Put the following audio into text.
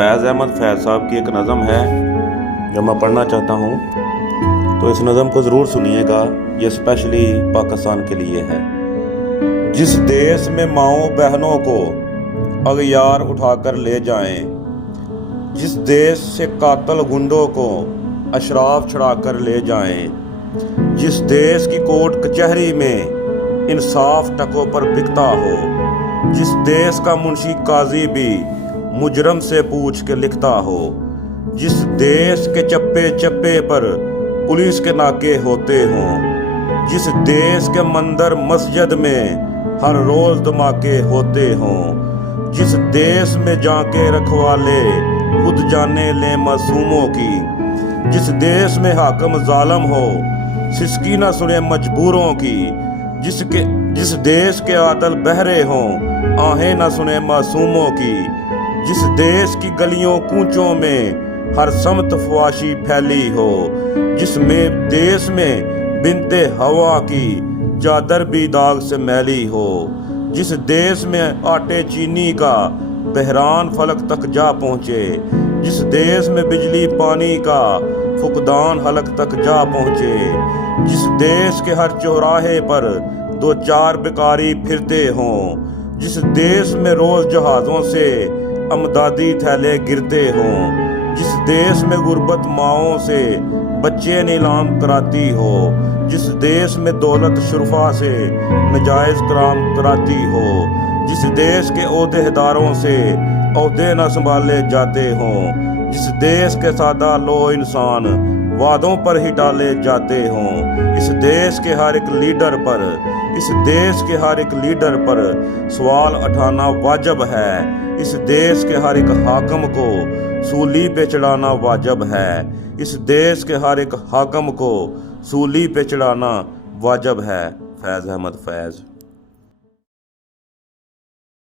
फैज़ अहमद फैज़ साहब की एक नज़म है जो मैं पढ़ना चाहता हूँ, तो इस नज़म को ज़रूर सुनिएगा। ये स्पेशली पाकिस्तान के लिए है। जिस देश में माओ बहनों को अगयार उठाकर ले जाएं, जिस देश से कातल गुंडों को अशराफ छुड़ाकर ले जाएं, जिस देश की कोर्ट कचहरी में इंसाफ टकों पर बिकता हो, जिस देश का मुंशी काजी भी मुजरम से पूछ के लिखता हो, जिस देश के चप्पे चप्पे पर पुलिस के नाके होते हों, जिस देश के मंदिर मस्जिद में हर रोज धमाके होते हों, जिस देश में जाके रखवाले खुद जाने ले मासूमों की, जिस देश में हाकम जालिम हो सिसकी ना सुने मजबूरों की, जिस देश के आदल बहरे हों आहें ना सुने मासूमों की, जिस देश की गलियों कूचों में हर समत फवाशी फैली हो, जिसमें देश में बिनते हवा की चादर भी दाग से मैली हो, जिस देश में आटे चीनी का बहरान फलक तक जा पहुँचे, जिस देश में बिजली पानी का फुकदान हलक तक जा पहुँचे, जिस देश के हर चौराहे पर दो चार बेकारी फिरते हों, जिस देश में रोज जहाज़ों से अमदादी थैले गिरते हों, जिस देश में गुर्बत माओं से बच्चे नीलाम कराती हो, जिस देश में दौलत शुरफा से नजायज़ कराम कराती हो, जिस देश के ओहदेदारों से ओहदे न संभाले जाते हों, जिस देश के सादा लो इंसान वादों पर ही डाले जाते हों, इस देश के हर एक लीडर पर, इस देश के हर एक लीडर पर सवाल उठाना वाजिब है, इस देश के हर एक हाकम को सूली पे चढ़ाना वाजिब है, इस देश के हर एक हाकम को सूली पे चढ़ाना वाजिब है। फैज़ अहमद फैज़।